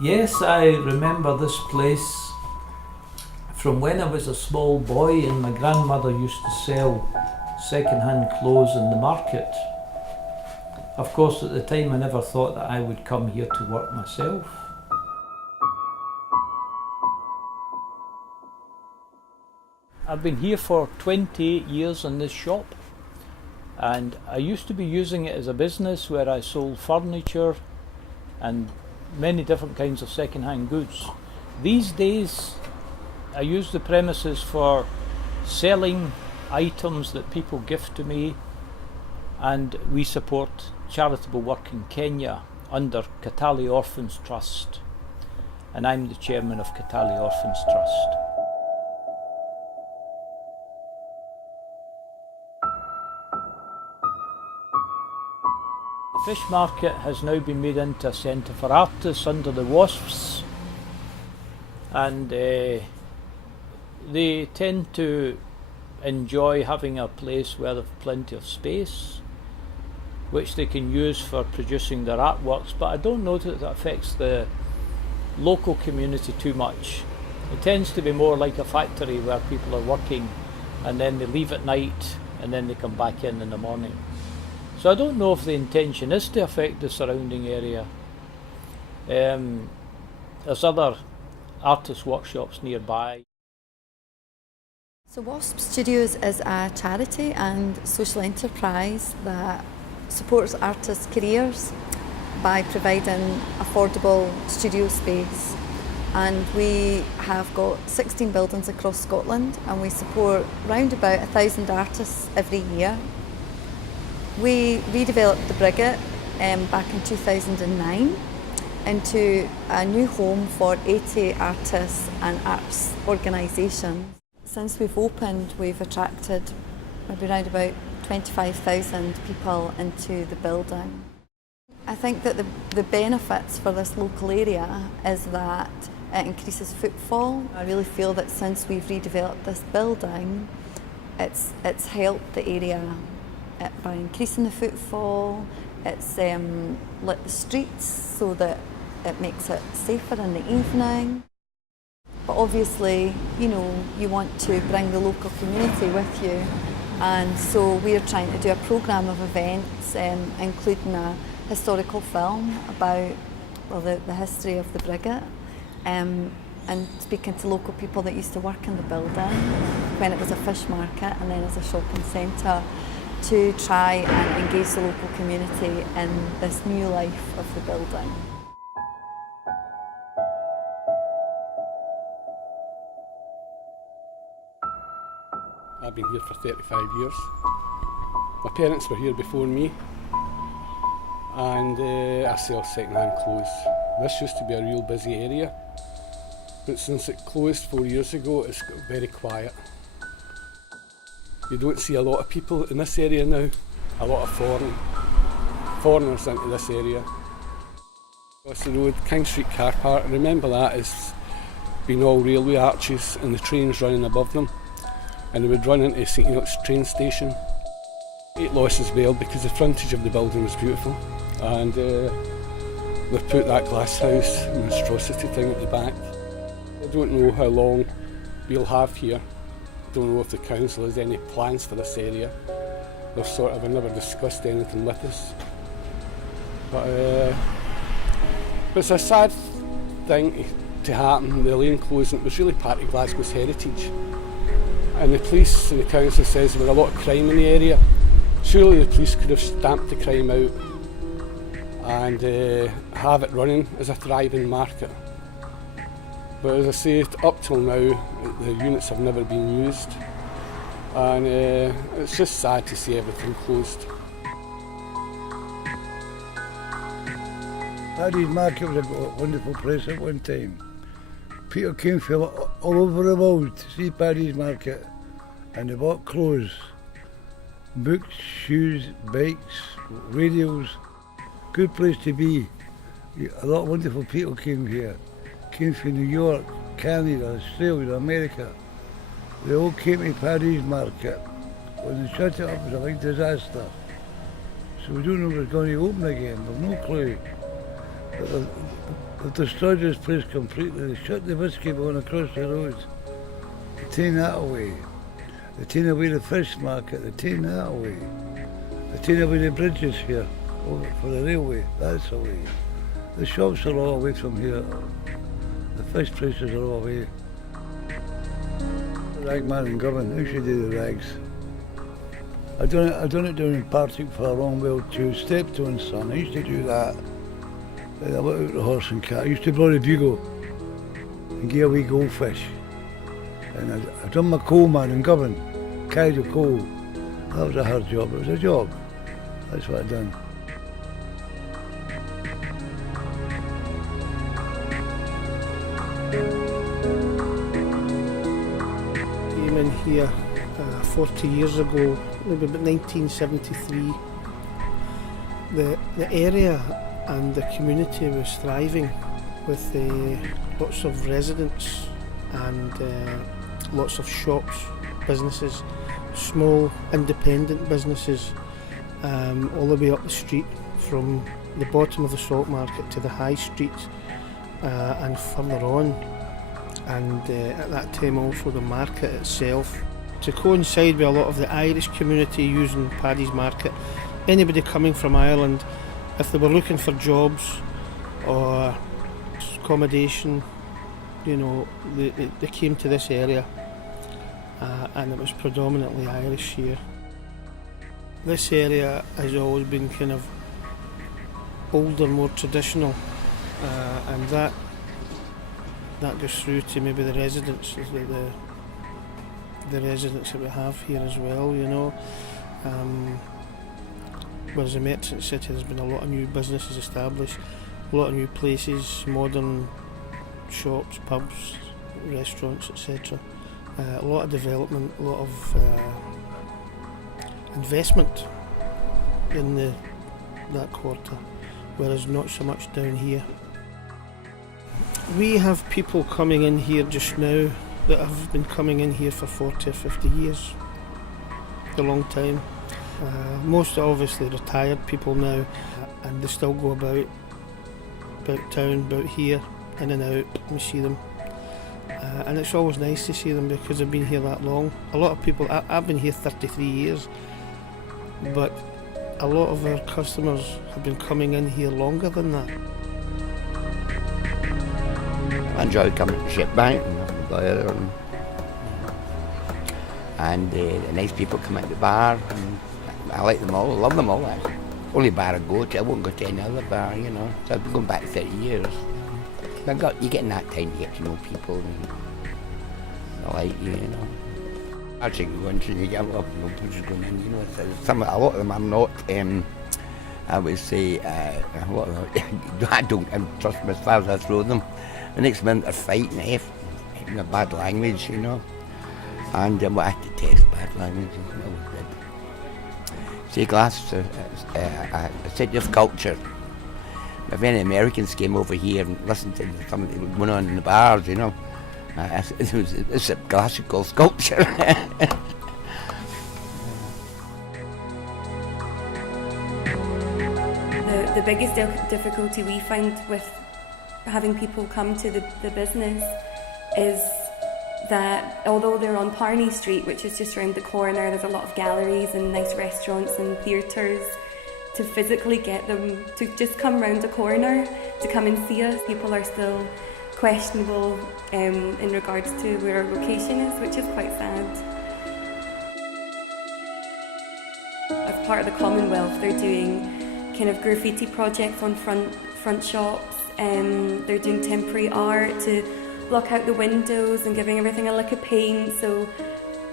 Yes, I remember this place from when I was a small boy and my grandmother used to sell second-hand clothes in the market. Of course, at the time I never thought that I would come here to work myself. I've been here for 28 years in this shop, and I used to be using it as a business where I sold furniture and many different kinds of second-hand goods. These days I use the premises for selling items that people gift to me, and we support charitable work in Kenya under Katali Orphans Trust, and I'm the chairman of Katali Orphans Trust. The fish market has now been made into a centre for artists under the WASPs, and they tend to enjoy having a place where they've plenty of space which they can use for producing their artworks, but I don't know that that affects the local community too much. It tends to be more like a factory where people are working and then they leave at night and then they come back in the morning. So I don't know if the intention is to affect the surrounding area. There's other artist workshops nearby. So WASP Studios is a charity and social enterprise that supports artists' careers by providing affordable studio space. And we have got 16 buildings across Scotland, and we support around about 1,000 artists every year. We redeveloped the Brigade back in 2009 into a new home for 80 artists and arts organisations. Since we've opened, we've attracted maybe around about 25,000 people into the building. I think that the benefits for this local area is that it increases footfall. I really feel that since we've redeveloped this building, it's helped the area by increasing the footfall. It's lit the streets so that it makes it safer in the evening. But obviously, you know, you want to bring the local community with you, and so we're trying to do a programme of events, including a historical film about the history of the Brigade, and speaking to local people that used to work in the building when it was a fish market and then as a shopping centre, to try and engage the local community in this new life of the building. I've been here for 35 years. My parents were here before me, and I sell second-hand clothes. This used to be a real busy area, but since it closed 4 years ago, it's got very quiet. You don't see a lot of people in this area now, a lot of foreigners into this area. Across the road, King Street car park, remember that as being all railway arches and the trains running above them, and they would run into St Enoch's train station. 8 loss as well because the frontage of the building was beautiful, and they've put that glass house monstrosity thing at the back. I don't know how long we'll have here. I don't know if the council has any plans for this area. They've sort of never discussed anything with us. But it's a sad thing to happen, the lane closing. It was really part of Glasgow's heritage. And the police and the council says there were a lot of crime in the area. Surely the police could have stamped the crime out and have it running as a thriving market. But as I say, up till now, the units have never been used, and it's just sad to see everything closed. Paddy's Market was a wonderful place at one time. People came from all over the world to see Paddy's Market, and they bought clothes, books, shoes, bikes, radios. Good place to be. A lot of wonderful people came here. Came from New York, Canada, Australia, America. They all came to Paddy's Market. When they shut it up, it was a big disaster. So we don't know if it's going to open again. We've no clue. But They've destroyed this place completely. They shut the whisky going across the road. They taken that away. They taken away the fish market. They taken that away. They taken away the bridges here for the railway. That's away. The shops are all away from here. The fish places are all away. The ragman in Govan, who should do the rags? I done it down in Partick for a long while too. Steptoe son, I used to do that. I went out the horse and cat. I used to blow the bugle and give away goldfish. And I done my coal man in Govan, carried the coal. That was a hard job, it was a job. That's what I done. Came in here 40 years ago, maybe about 1973. The area and the community was thriving with lots of residents and lots of shops, businesses, small independent businesses, all the way up the street from the bottom of the Saltmarket to the high street and further on. And at that time also the market itself. To coincide with a lot of the Irish community using Paddy's Market, anybody coming from Ireland, if they were looking for jobs or accommodation, you know, they came to this area and it was predominantly Irish here. This area has always been kind of older, more traditional, and that goes through to maybe the residents, the residents that we have here as well, you know. Whereas in Merchant City there's been a lot of new businesses established, a lot of new places, modern shops, pubs, restaurants, etc. A lot of development, a lot of investment in that quarter, whereas not so much down here. We have people coming in here just now that have been coming in here for 40 or 50 years, a long time. Most are obviously retired people now, and they still go about town, about here, in and out, we see them. And it's always nice to see them because they've been here that long. A lot of people, I've been here 33 years, but a lot of our customers have been coming in here longer than that. I enjoy coming to Shipbank and the nice people come at the bar. And I like them all, I love them all actually. Only bar I go to, I won't go to any other bar, you know. So I've been going back 30 years. You get in that time to get to know people and they like you, you know. Actually going to, you get a lot of people just going in, you know. A lot of them I'm not, I would say, a lot of them, I don't trust them as far as I throw them. The next minute they're fighting in a bad language, you know. And I had to test bad language as well. See, Glasgow is a city of culture. If any Americans came over here and listened to something going on in the bars, you know, it's a classical culture. The biggest difficulty we find with having people come to the business is that although they're on Parney Street, which is just around the corner, there's a lot of galleries and nice restaurants and theatres, to physically get them to just come round the corner to come and see us. People are still questionable in regards to where our location is, which is quite sad. As part of the Commonwealth, they're doing kind of graffiti projects on front shops, and they're doing temporary art to block out the windows and giving everything a lick of paint. So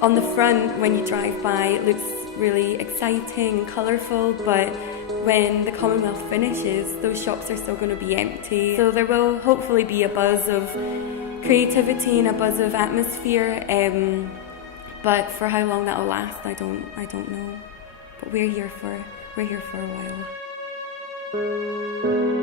on the front, when you drive by, it looks really exciting and colourful, but when the Commonwealth finishes, those shops are still going to be empty. So there will hopefully be a buzz of creativity and a buzz of atmosphere, but for how long that'll last, I don't know. But we're here for a while.